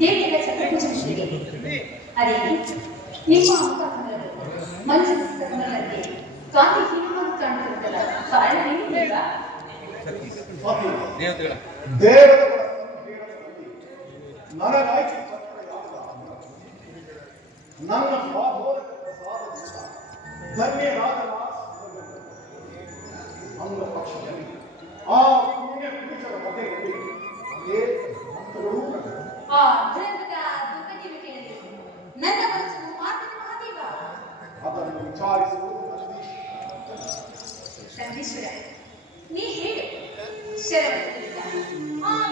ದೇವಿಯ ಚಕ್ರಭುಜಶ್ರೀಗೆ ಅದೇ ನಿಮ್ಮ ಮುಖಕಮಲಗಳು ಮಂಜುಳಿಸಿದ ಕಮಲಕ್ಕೆ ಕಾಂತಿಹೀನವಾಗಿ ಕಾಣುತ್ತಿದ್ದಲ್ಲ ಕಾರಣ ಏನಿಲ್ಲ ದೇವರುಗಳ ನನಗಾಯ್ತು ನನ್ನ ಸ್ವಾಭೋಧಕ ಪ್ರಸಾದದಿಂದ ಧನ್ಯರಾದ ಅಂಗ ಪಕ್ಷದಲ್ಲಿ ಆ ಪುಣ್ಯ ಪುರುಷರ ಮಧ್ಯದಲ್ಲಿ ಆ ದುರಂತದ ದುರ್ಗತಿಯನ್ನು ಕೇಳಿದೆ ನನ್ನ ಮನಸ್ಸು ಮಾತಿನ ಮಹಾದೇವ ಅದನ್ನು ವಿಚಾರಿಸುವುದು ನಂದೀಶ್ವರ ನೀ ಹೇಳು ಶರವಣದಿಂದ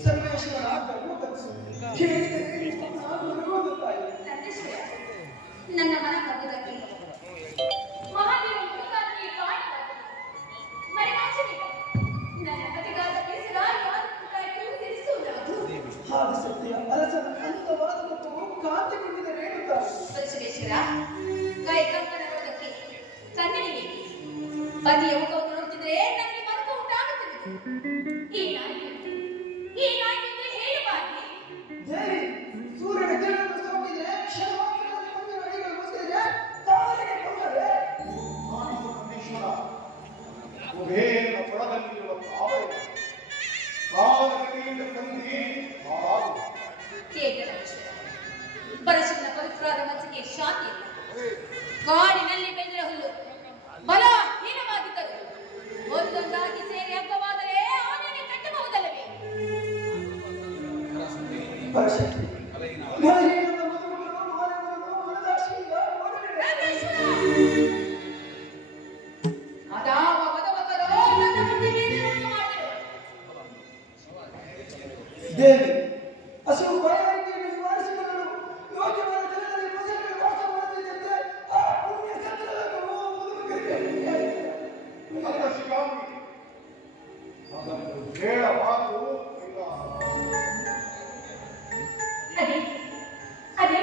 ಸರ್ವೇಶ್ವರ ನಂದೀಶ್ವರ ನನ್ನ ಮನ ಕಬ್ಬುದಕ್ಕೆ ಮಹಾದೇವ ಮುಖಾಗಿ ಕಾಣವಾದ ಮರೆಮಾಚಬೇಕು ನನ್ನ ಕಥೆಗಾದ ಬೇಸರ ಯಾರು ತಿಳಿಸುವುದು ಹಾಗೆ ಸತ್ಯ ಅರಸನ ಅನಂತವಾದ ಮತ್ತು ಕಾಂತಿಗೊಂಡಿದೆ ರೇಣುತ್ತಾರೆ ಸರ್ವೇಶ್ವರ ಕೈ ಕಂಪನಕ್ಕೆ ಕನ್ನಡಿಗೆ ಪತಿಯ ಮುಖವನ್ನು ನೋಡ್ತಿದ್ರೆ ನನಗೆ ಮರುಕ ಉಂಟಾಗುತ್ತದೆ ಈ ನಾಯಿಗೆ ಹೇಳಬಾರ್ದು ದೇವಿ ಸೂರ್ಯನ ಕಿರಣವನ್ನು ಸೋಕಿದ್ರೆ ಕ್ಷಣ ಮಾತ್ರದಲ್ಲಿ ಮುಂದಿನ ಅಡಿಗಳು ಮುಗಿಸಿದ್ರೆ ತಾವರೆಗೆ ಬಂದರೆ ಈಶ್ವರ ಕುಬೇರನ ಪುರದಲ್ಲಿರುವ ತಾವರೆ ಕಾಲಗತಿಯಿಂದ ತಂದಿ ಹಾಳಾಗುವುದು ಕೇತನೇಶ್ವರ ಪರಶುನ ಪವಿತ್ರವಾದ ಮನಸ್ಸಿಗೆ ಶಾಂತಿ ಇಲ್ಲ ಕಾಡಿನಲ್ಲಿ ಬೆಳೆದ ಹುಲ್ಲು ಬಲ ಹೀನವಾಗಿದ್ದರು ಒಂದೊಂದಾಗಿ ಸೇರಿ ಹಬ್ಬವಾದರೆ ಆನೆಗೆ ಕಟ್ಟಬಹುದಲ್ಲವೇ ಪರಶಕ್ತಿ ಮಲಹೀನದ ಮಧುಮಗಳು ಮಾನವರನ್ನು ಮನದಾಶೆಯಿಂದ ಅದಾವ ಮದವಕರೋ ನನ್ನ ಮುಂದೆ ಮಾಡಿದರು ದೇವಿ ಹಸಿವು ಭಯವನ್ನು ನಿವಾರಿಸಿಕೊಳ್ಳಲು ಯೋಗ್ಯವಾದ ಜನರಲ್ಲಿ ಮುಸಲಿಮರು ವಾಸ ಮಾಡುತ್ತಿದ್ದಂತೆ ಆ ಪುಣ್ಯ ಸತ್ರವನ್ನು ಮುದುಕರಿಗೆ ನನ್ನ ಶಿಖಾಮಣಿ ಅದನ್ನು ಹೇಳಬಾರದು ಅದೇ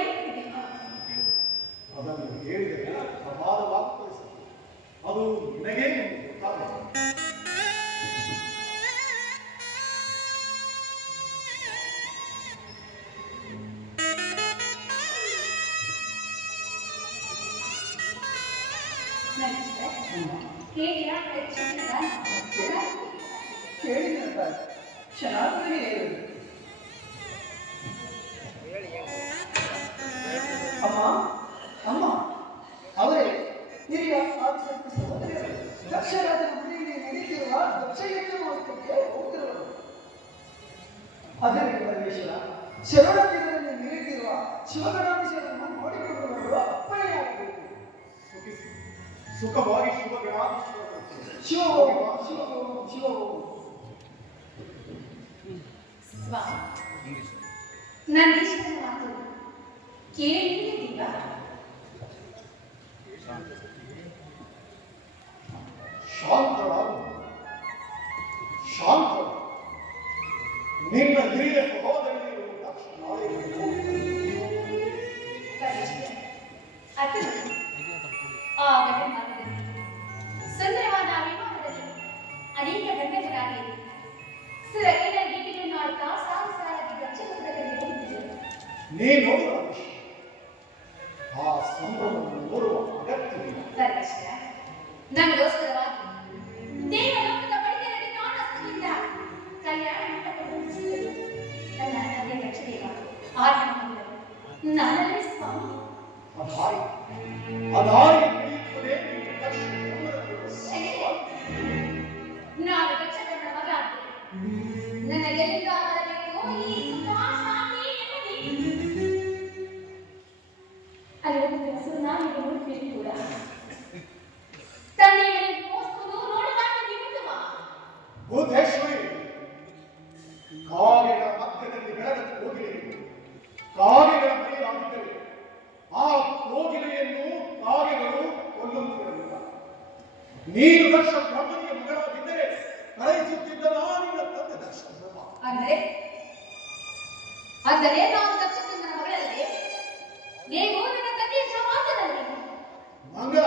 ಅದನ್ನು ಹೇಳಿದರೆ ಪ್ರಮಾದವಾಗುತ್ತದೆ ಅದು ನಿನಗೇ ಗೊತ್ತಾಗಬೇಕು ಕೇಳಿದ ಚೆನ್ನಾಗಿ ಅಮ್ಮ ಅಮ್ಮ ಅವರೇ ಹಿರಿಯ ಆಫೀಸರ್ ಸಹೋದರಿಯರು ದಕ್ಷರಾಜನ ಮನೆಯಲ್ಲಿ ನಡೆಯುತ್ತಿರುವ ದಕ್ಷಯಜ್ಞ ಮಹೋತ್ಸವಕ್ಕೆ ಹೋಗುತ್ತಿರುವರು ಅದೇ ಪರಮೇಶ್ವರ ಶರಣಾರ್ಥಿಗಳಲ್ಲಿ ನಡೆಯುತ್ತಿರುವ ಶಿವಗಣಾಧೀಶರನ್ನು ನೋಡಿಕೊಂಡು ಬರುವ ಅಪ್ಪಣೆಯಾಗಬೇಕು ಸುಖವಾಗಿ ಶಿವಗಣ ಶಿವ ನಂದೀಶ್ವರನ ಮಾತು ಕೇಳಿದ್ದೀವ ಶಾಂತರಾಗು ಶಾಂತ ನಿನ್ನ ಹಿರಿಯ ಸಹೋದರಿಯರು ಆ ಗಗನಮಾರ್ಗದಲ್ಲಿ ಸುಂದರವಾದ ವಿಮಾನದಲ್ಲಿ ಅನೇಕ ಗಂಧಜರಾಗಿ ಸುರಗಿನ ಗೀತೆಗಳನ್ನು ಆಡ್ತಾ ಸಾಲು ಸಾಲಾಗಿ ಗಚ್ಚಮುಖದಲ್ಲಿ ಹೋಗುತ್ತಿದ್ದರು ನೀನು ಆ ಸಂಭ್ರಮವನ್ನು ನೋಡುವ ಅಗತ್ಯವಿಲ್ಲ ಪರಮೇಶ್ವರ ನಮಗೋಸ್ಕರವಾಗಿ ದೇವಲೋಕದ ಬಳಿಯಲ್ಲಿ ಕಾಣದಿಂದ ಕಲ್ಯಾಣ ಮಂಟಪವನ್ನು ರಚಿಸಿದರು ನನ್ನ ತಂದೆ ಲಕ್ಷ್ಮೀದೇವ ಆರ್ನಮಂಗಲರು ನಾನಲ್ಲೇ ಸ್ವಾಮಿ ಅದಾರಿ ತಿಳಿಯುತ್ತದೆ ನಾನು ದಕ್ಷಕನ ಮಗ ನನಗೆಲ್ಲಿಂದ ಬರಬೇಕು ಈ ಶಾಂತಿ ಅಲ್ಲಿ ಹೋಗುತ್ತಿರುವ ನಾನು ನೋಡ್ತೀನಿ ಕೂಡ ತಂದೆಯವರಿಗೆ ಮೋಸ್ಕೊಂಡು ನೋಡಲಾರ್ದು ನಿಂತುವ ಭೂತೇಶ್ವರಿ ಕಾಗೆಗಳ ಮಧ್ಯದಲ್ಲಿ ಬೆಳೆದ ಕೋಗಿಲೆ ಕಾಗೆಗಳ ಮನೆಯಾಗಿದ್ದರೆ ಆ ಕೋಗಿಲೆಯನ್ನು ಕಾಗೆಗಳು ಕೊಲ್ಲುತ್ತಿರಲಿಲ್ಲ ನೀನು ದಕ್ಷ ಬ್ರಹ್ಮನಿಗೆ ಮಗಳಾಗಿದ್ದರೆ ಕಳುಹಿಸುತ್ತಿದ್ದ ನಿನ್ನ ತಂದೆ ದಕ್ಷ ಬ್ರಹ್ಮ ಅಂದರೆ ನಾನು ದಕ್ಷಿಣ ಮಗಳಲ್ಲದೆ ನೀವು ನನ್ನ ತಂದೆಯ ಸಮಾನದಲ್ಲಿ ಮಂಗಳ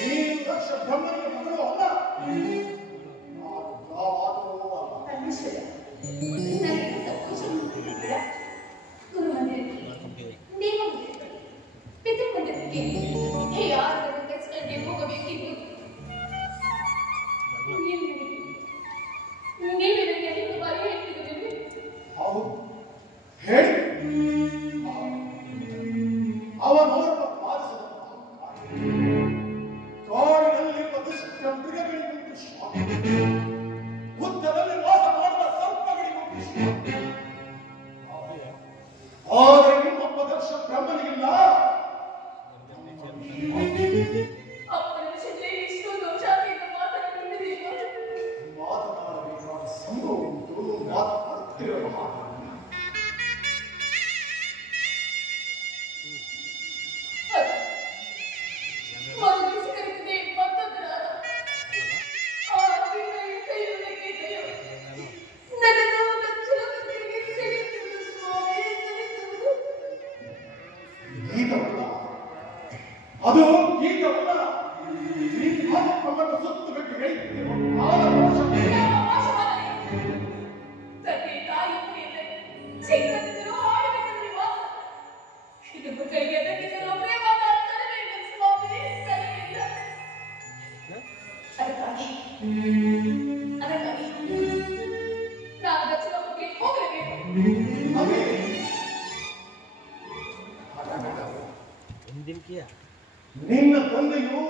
ನೀನು ದಕ್ಷ ಬ್ರಹ್ಮನಿಗೆ ಮಗಳು ಅಲ್ಲ ನಾವು ಯಾವಾಗಲೂ ಈಶ್ವರ, ನನಗೆ ಸಂತೋಷ ಉಂಟು. ಗುರು ಮಂದಿರಕ್ಕೆ, ದೇವ ಮಂದಿರಕ್ಕೆ, ಪಿತೃ ಮಂದಿರಕ್ಕೆ ಯಾರು ಕೆಲಸಗಳಿಗೆ ಹೋಗಬೇಕಿದ್ದು ನೀವೇ ನನಗೆ ಎಷ್ಟು ಬಾರಿ ಹೇಳ್ತಿದ್ದೀರಿ? ಹೌದು, ಹೇಳಿ. ಅವನೋರ್ವ ಪಾಲಿಸದ ಕಾಡಿನಲ್ಲಿರುವ ದುಷ್ಟ ಮೃಗಗಳಿಗೊಂದು ಶಾಪ, ಉದ್ದದಲ್ಲಿ ವಾಸ ಮಾಡುವ ಸರ್ಪಗಳಿಗೊಂದು ಶಾಪ. ಆದರೆ ನಿಮ್ಮೊಬ್ಬ ದಕ್ಷ ಬ್ರಹ್ಮನಿಗಿಲ್ಲ. ಅಪ್ಪನ ವಿಷಯದಲ್ಲಿ ಇಷ್ಟೊಂದು ಶಾಂತಿಯಿಂದ ಮಾತನಾಡುತ್ತಿದ್ದೀರಿ. ಮಾತನಾಡಬೇಕಾದ ಸಂಭವ ಉಂಟು, ಮಾತನಾಡುತ್ತಿರುವ ಅದು ಗೀತವಲ್ಲ. ಈ ಮಾತನ್ನು ಸುತ್ತು ಬಿಟ್ಟು ಹೇಳಿದ್ದೇವೆ. ನಿನ್ನ ತಂದೆಯು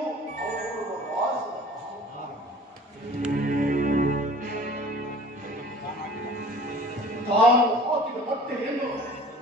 ತಾನು ಹಾಕಿದ ಮೊಟ್ಟೆಯನ್ನು